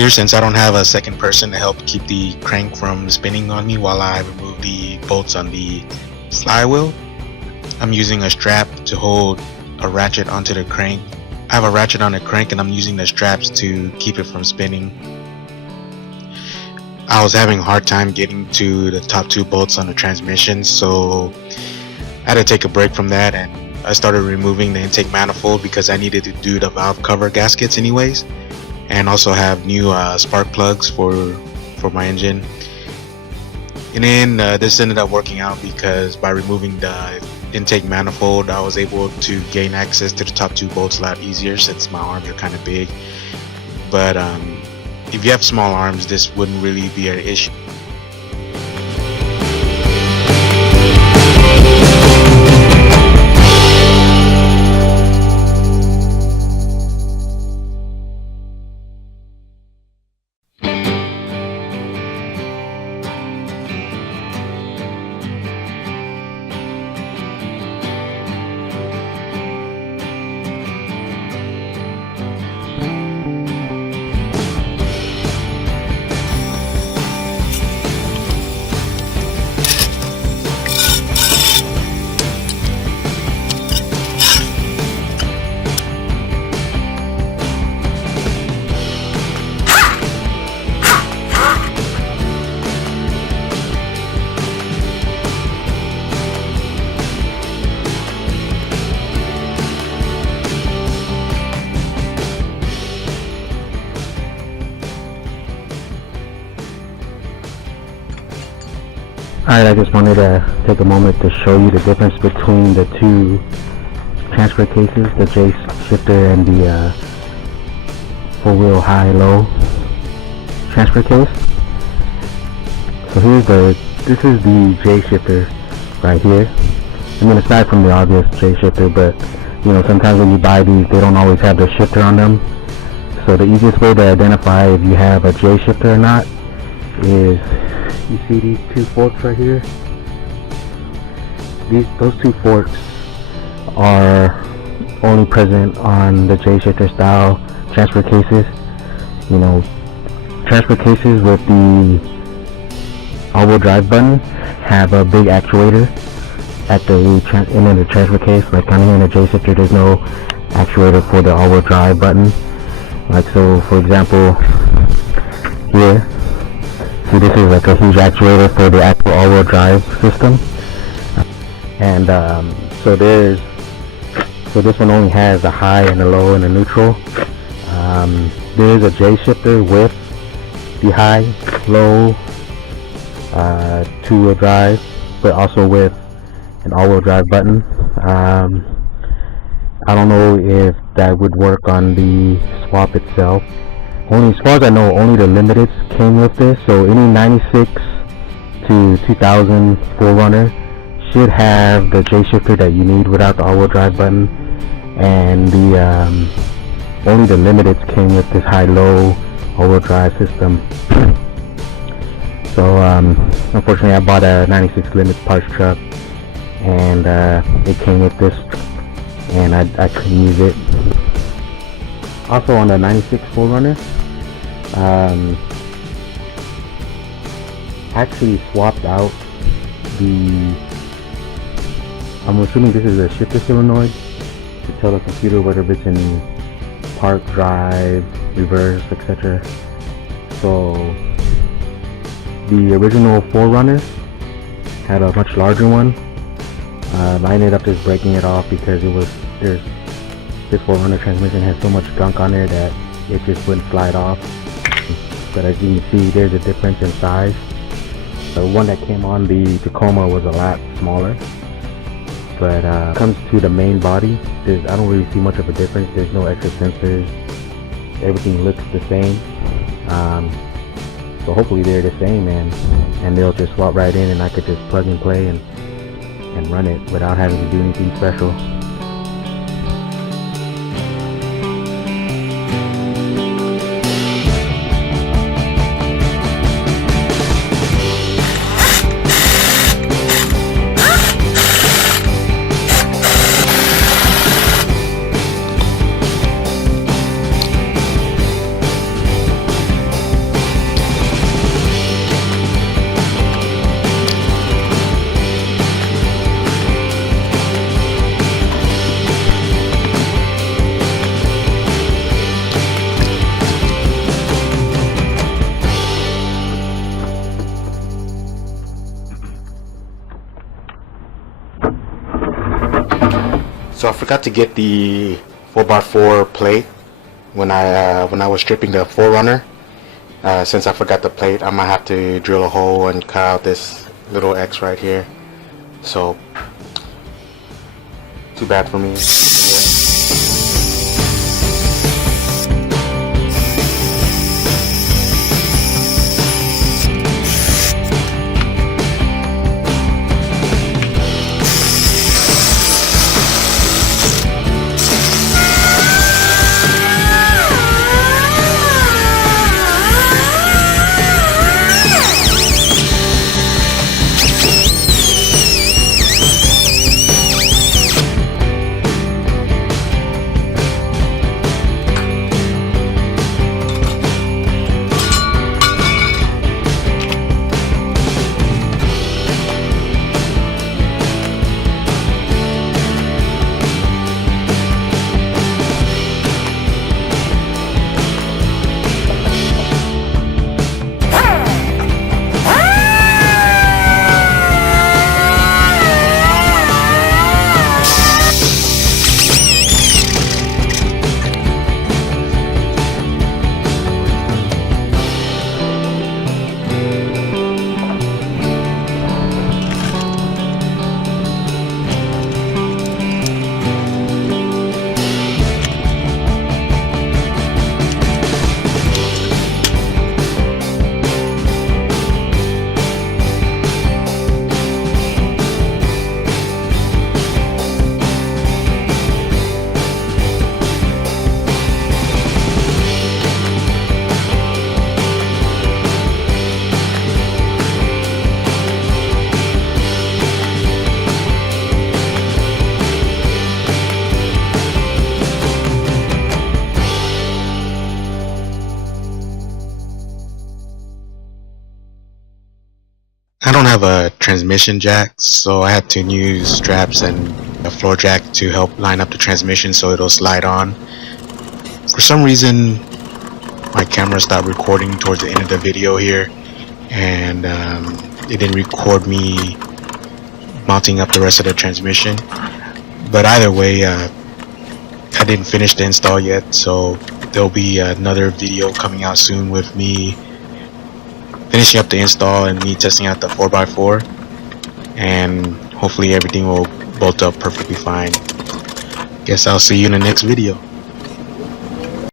Here, since I don't have a second person to help keep the crank from spinning on me while I remove the bolts on the flywheel, I'm using a strap to hold a ratchet onto the crank. I have a ratchet on the crank and I'm using the straps to keep it from spinning. I was having a hard time getting to the top two bolts on the transmission, so I had to take a break from that, and I started removing the intake manifold because I needed to do the valve cover gaskets anyways, and also have new spark plugs for my engine. And then this ended up working out because by removing the intake manifold, I was able to gain access to the top two bolts a lot easier since my arms are kind of big. But if you have small arms, this wouldn't really be an issue. Alright, I just wanted to take a moment to show you the difference between the two transfer cases, the J shifter and the 4-wheel high-low transfer case. So this is the J shifter right here. I mean, aside from the obvious J shifter, but you know, sometimes when you buy these, they don't always have the shifter on them. So the easiest way to identify if you have a J shifter or not is, you see these two forks right here? Those two forks are only present on the J shifter style transfer cases. You know, transfer cases with the all-wheel drive button have a big actuator at the end of the transfer case. Like kind of here in the J shifter, there's no actuator for the all-wheel drive button. Like, so for example, here, see, this is like a huge actuator for the actual all-wheel drive system, and so this one only has a high and a low and a neutral. There is a J shifter with the high, low, two-wheel drive, but also with an all-wheel drive button. I don't know if that would work on the swap itself. Only, as far as I know, only the limiteds came with this, so any 96 to 2000 4Runner should have the J shifter that you need without the all-wheel drive button, and the only the limiteds came with this high-low all-wheel drive system. So unfortunately, I bought a 96 limit parts truck, and it came with this, and I couldn't use it. Also on the 96 4Runner, actually swapped out the, I'm assuming this is a shifter solenoid to tell the computer whether it's in park, drive, reverse, etc. So the original 4Runner had a much larger one. I ended up just breaking it off because this 4Runner transmission has so much gunk on there that it just wouldn't slide off. But as you can see, there's a difference in size. The one that came on the Tacoma was a lot smaller, but when it comes to the main body, I don't really see much of a difference. There's no extra sensors. Everything looks the same. So hopefully they're the same, and they'll just swap right in, and I could just plug and play and run it without having to do anything special. So I forgot to get the 4x4 plate when I was stripping the 4Runner. Since I forgot the plate, I might have to drill a hole and cut out this little X right here. So too bad for me. I don't have a transmission jack, so I had to use straps and a floor jack to help line up the transmission so it'll slide on. For some reason, my camera stopped recording towards the end of the video here, and it didn't record me mounting up the rest of the transmission. But either way, I didn't finish the install yet, so there'll be another video coming out soon with me finishing up the install and me testing out the 4x4, and hopefully everything will bolt up perfectly fine. Guess I'll see you in the next video.